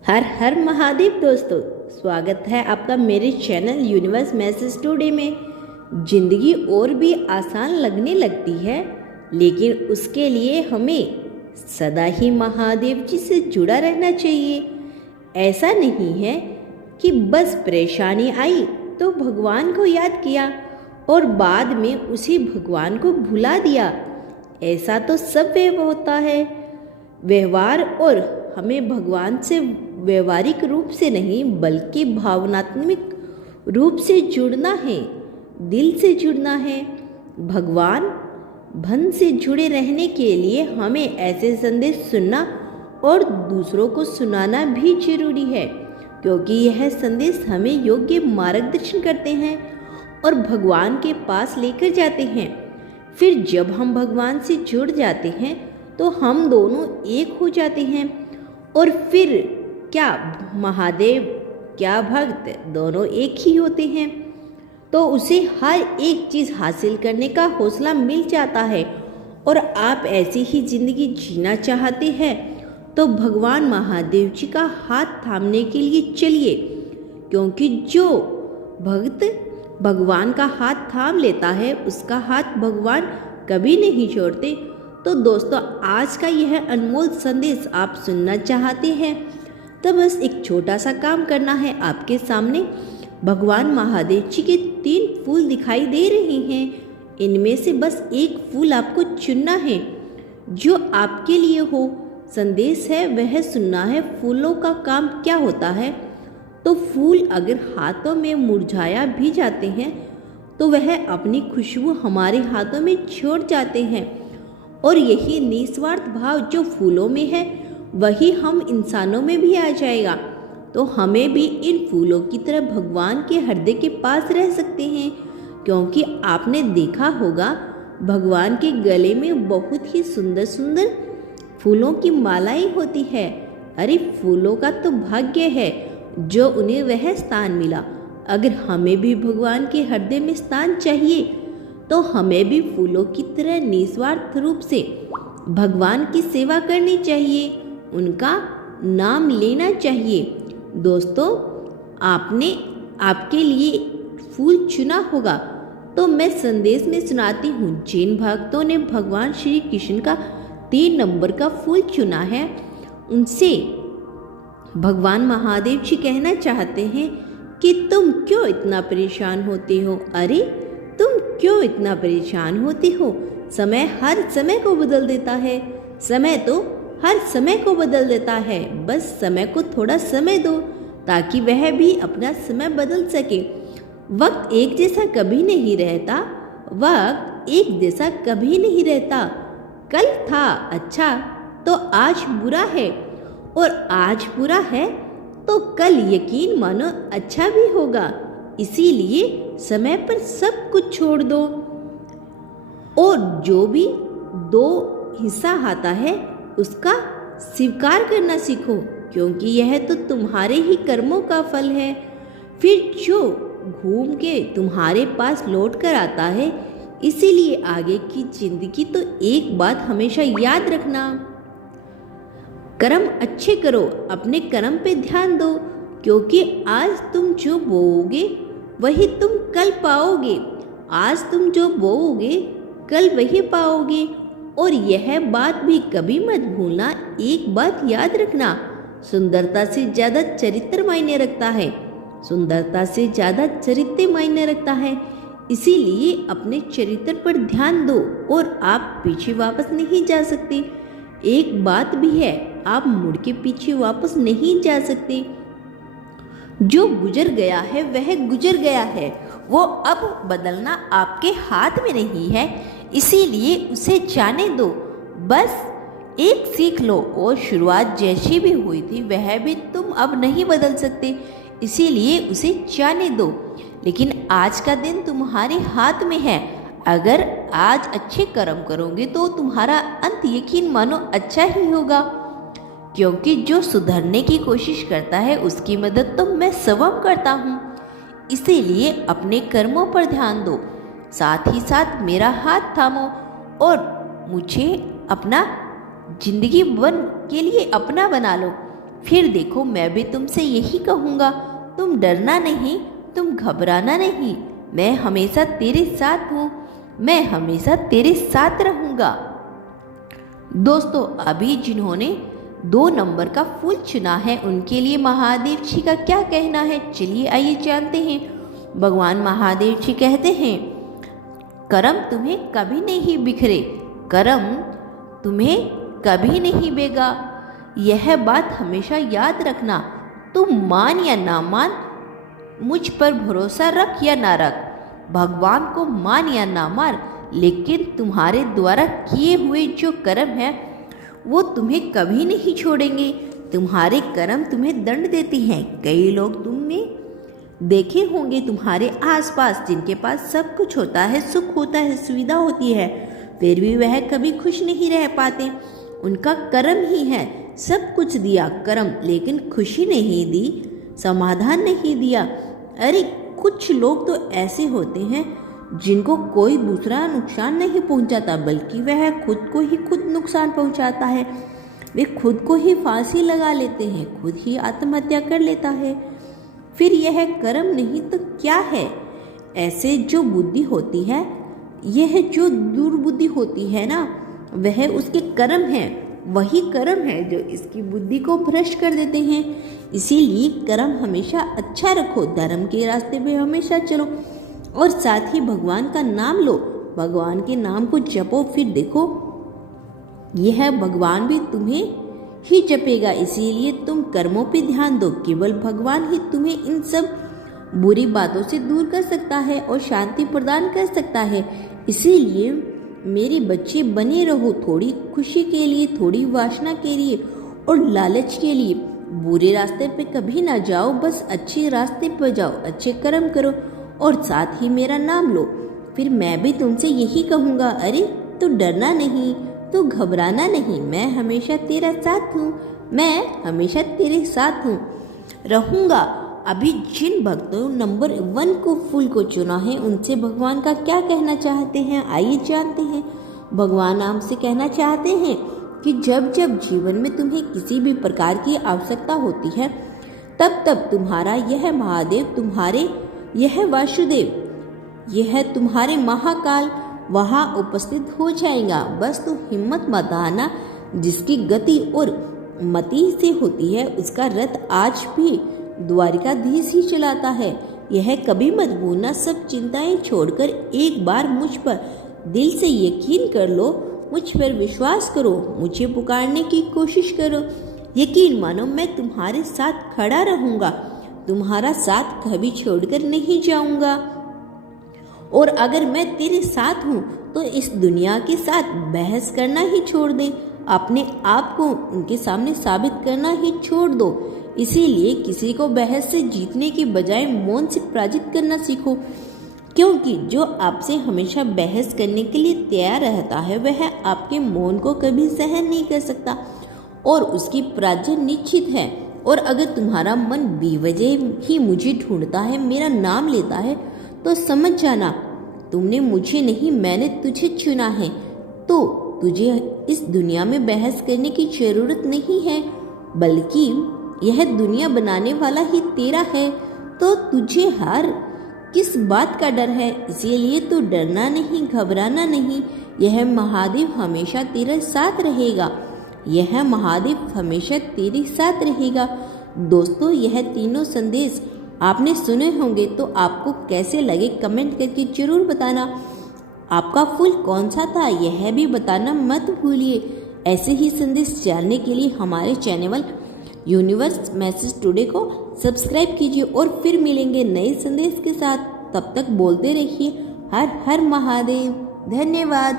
हर हर महादेव दोस्तों, स्वागत है आपका मेरे चैनल यूनिवर्स मैसेज टुडे में। जिंदगी और भी आसान लगने लगती है, लेकिन उसके लिए हमें सदा ही महादेव जी से जुड़ा रहना चाहिए। ऐसा नहीं है कि बस परेशानी आई तो भगवान को याद किया और बाद में उसी भगवान को भुला दिया। ऐसा तो सब व्यवहार होता है। व्यवहार और हमें भगवान से व्यवहारिक रूप से नहीं बल्कि भावनात्मक रूप से जुड़ना है, दिल से जुड़ना है। भगवान भन से जुड़े रहने के लिए हमें ऐसे संदेश सुनना और दूसरों को सुनाना भी जरूरी है, क्योंकि यह संदेश हमें योग्य मार्गदर्शन करते हैं और भगवान के पास लेकर जाते हैं। फिर जब हम भगवान से जुड़ जाते हैं तो हम दोनों एक हो जाते हैं और फिर क्या महादेव क्या भक्त दोनों एक ही होते हैं, तो उसे हर एक चीज़ हासिल करने का हौसला मिल जाता है। और आप ऐसी ही जिंदगी जीना चाहते हैं तो भगवान महादेव जी का हाथ थामने के लिए चलिए, क्योंकि जो भक्त भगवान का हाथ थाम लेता है उसका हाथ भगवान कभी नहीं छोड़ते। तो दोस्तों, आज का यह अनमोल संदेश आप सुनना चाहते हैं तो बस एक छोटा सा काम करना है। आपके सामने भगवान महादेव जी के 3 फूल दिखाई दे रहे हैं। इनमें से बस एक फूल आपको चुनना है जो आपके लिए हो। संदेश है वह सुनना है। फूलों का काम क्या होता है, तो फूल अगर हाथों में मुरझाया भी जाते हैं तो वह अपनी खुशबू हमारे हाथों में छोड़ जाते हैं, और यही निस्वार्थ भाव जो फूलों में है वही हम इंसानों में भी आ जाएगा। तो हमें भी इन फूलों की तरह भगवान के हृदय के पास रह सकते हैं, क्योंकि आपने देखा होगा भगवान के गले में बहुत ही सुंदर सुंदर फूलों की मालाएं होती है। अरे फूलों का तो भाग्य है जो उन्हें वह स्थान मिला। अगर हमें भी भगवान के हृदय में स्थान चाहिए तो हमें भी फूलों की तरह निस्वार्थ रूप से भगवान की सेवा करनी चाहिए, उनका नाम लेना चाहिए। दोस्तों, आपने आपके लिए फूल चुना होगा, तो मैं संदेश में सुनाती हूँ। जिन भक्तों ने भगवान श्री कृष्ण का 3 नंबर का फूल चुना है, उनसे भगवान महादेव जी कहना चाहते हैं कि तुम क्यों इतना परेशान होते हो। अरे तुम क्यों इतना परेशान होते हो। समय हर समय को बदल देता है। समय तो हर समय को बदल देता है। बस समय को थोड़ा समय दो ताकि वह भी अपना समय बदल सके। वक्त एक जैसा कभी नहीं रहता। वक्त एक जैसा कभी नहीं रहता। कल था अच्छा तो आज बुरा है, और आज बुरा है तो कल यकीन मानो अच्छा भी होगा। इसीलिए समय पर सब कुछ छोड़ दो और जो भी 2 हिस्सा आता है उसका स्वीकार करना सीखो, क्योंकि यह तो तुम्हारे ही कर्मों का फल है। फिर जो घूम के तुम्हारे पास लौट कर आता है। इसीलिए आगे की जिंदगी तो एक बात हमेशा याद रखना, कर्म अच्छे करो, अपने कर्म पे ध्यान दो, क्योंकि आज तुम जो बोओगे वही तुम कल पाओगे। आज तुम जो बोओगे कल वही पाओगे। और यह बात भी कभी मत भूलना, एक बात याद रखना, सुंदरता से ज़्यादा चरित्र मायने रखता है। सुंदरता से ज़्यादा चरित्र मायने रखता है। इसीलिए अपने चरित्र पर ध्यान दो और आप पीछे वापस नहीं जा सकते। एक बात भी है, आप मुड़ के पीछे वापस नहीं जा सकते। जो गुजर गया है वह गुजर गया है, वो अब बदलना आपके हाथ में नहीं है। इसीलिए उसे जाने दो। बस एक सीख लो, और शुरुआत जैसी भी हुई थी वह भी तुम अब नहीं बदल सकते। इसीलिए उसे जाने दो। लेकिन आज का दिन तुम्हारे हाथ में है। अगर आज अच्छे कर्म करोगे तो तुम्हारा अंत यकीन मानो अच्छा ही होगा, क्योंकि जो सुधरने की कोशिश करता है उसकी मदद तो मैं स्वयं करता हूँ। इसीलिए अपने कर्मों पर ध्यान दो, साथ ही साथ मेरा हाथ थामो और मुझे अपना जिंदगी बन के लिए अपना बना लो। फिर देखो मैं भी तुमसे यही कहूँगा, तुम डरना नहीं, तुम घबराना नहीं, मैं हमेशा तेरे साथ हूँ, मैं हमेशा तेरे साथ रहूँगा। दोस्तों अभी जिन्होंने 2 नंबर का फूल चुना है उनके लिए महादेव जी का क्या कहना है, चलिए आइए जानते हैं। भगवान महादेव जी कहते हैं, करम तुम्हें कभी नहीं बिखरे, करम तुम्हें कभी नहीं बेगा, यह बात हमेशा याद रखना, तुम मान या ना मान, मुझ पर भरोसा रख या ना रख, भगवान को मान या ना मान, लेकिन तुम्हारे द्वारा किए हुए जो कर्म है वो तुम्हें कभी नहीं छोड़ेंगे। तुम्हारे कर्म तुम्हें दंड देती हैं। कई लोग तुमने देखे होंगे तुम्हारे आसपास जिनके पास सब कुछ होता है, सुख होता है, सुविधा होती है, फिर भी वह कभी खुश नहीं रह पाते। उनका कर्म ही है, सब कुछ दिया कर्म, लेकिन खुशी नहीं दी, समाधान नहीं दिया। अरे कुछ लोग तो ऐसे होते हैं जिनको कोई दूसरा नुकसान नहीं पहुंचाता, बल्कि वह खुद को ही खुद नुकसान पहुंचाता है। वे खुद को ही फांसी लगा लेते हैं, खुद ही आत्महत्या कर लेता है। फिर यह कर्म नहीं तो क्या है? ऐसे जो बुद्धि होती है, यह जो दुर्बुद्धि होती है ना, वह उसके कर्म है, वही कर्म है जो इसकी बुद्धि को भ्रष्ट कर देते हैं। इसीलिए कर्म हमेशा अच्छा रखो, धर्म के रास्ते पे हमेशा चलो और साथ ही भगवान का नाम लो, भगवान के नाम को जपो। फिर देखो यह भगवान भी तुम्हें ही जपेगा। इसीलिए तुम कर्मों पे ध्यान दो, केवल भगवान ही तुम्हें इन सब बुरी बातों से दूर कर सकता है और शांति प्रदान कर सकता है। इसीलिए मेरे बच्चे बने रहो, थोड़ी खुशी के लिए, थोड़ी वासना के लिए और लालच के लिए बुरे रास्ते पे कभी ना जाओ, बस अच्छे रास्ते पर जाओ, अच्छे कर्म करो और साथ ही मेरा नाम लो। फिर मैं भी तुमसे यही कहूँगा, अरे तू डरना नहीं, तू घबराना नहीं, मैं हमेशा तेरा साथ हूँ, मैं हमेशा तेरे साथ हूँ रहूँगा। अभी जिन भक्तों नंबर 1 को फूल को चुना है उनसे भगवान का क्या कहना चाहते हैं, आइए जानते हैं। भगवान आपसे कहना चाहते हैं कि जब जब जीवन में तुम्हें किसी भी प्रकार की आवश्यकता होती है, तब तब तुम्हारा यह महादेव, तुम्हारे यह वासुदेव, यह तुम्हारे महाकाल वहाँ उपस्थित हो जाएगा। बस तू हिम्मत मत हारना, जिसकी गति और मति से होती है उसका रथ आज भी द्वारिकाधीश ही चलाता है। यह कभी मत भूलना, सब चिंताएं छोड़कर एक बार मुझ पर दिल से यकीन कर लो, मुझ पर विश्वास करो, मुझे पुकारने की कोशिश करो, यकीन मानो मैं तुम्हारे साथ खड़ा रहूँगा, तुम्हारा साथ कभी छोड़कर नहीं जाऊँगा। और अगर मैं तेरे साथ हूँ तो इस दुनिया के साथ बहस करना ही छोड़ दे, अपने आप को उनके सामने साबित करना ही छोड़ दो। इसीलिए किसी को बहस से जीतने की बजाय मौन से पराजित करना सीखो, क्योंकि जो आपसे हमेशा बहस करने के लिए तैयार रहता है वह आपके मौन को कभी सहन नहीं कर सकता और उसकी पराजय निश्चित है। और अगर तुम्हारा मन बेवजह ही मुझे ढूंढता है, मेरा नाम लेता है, तो समझ जाना तुमने मुझे नहीं, मैंने तुझे चुना है। तो तुझे इस दुनिया में बहस करने की जरूरत नहीं है, बल्कि यह दुनिया बनाने वाला ही तेरा है। तो तुझे हर किस बात का डर है? इसीलिए तो डरना नहीं, घबराना नहीं, यह महादेव हमेशा तेरे साथ रहेगा, यह महादेव हमेशा तेरे साथ रहेगा। दोस्तों यह तीनों संदेश आपने सुने होंगे, तो आपको कैसे लगे कमेंट करके जरूर बताना। आपका फूल कौन सा था यह भी बताना मत भूलिए। ऐसे ही संदेश जानने के लिए हमारे चैनल यूनिवर्स मैसेज टुडे को सब्सक्राइब कीजिए और फिर मिलेंगे नए संदेश के साथ। तब तक बोलते रहिए हर हर महादेव। धन्यवाद।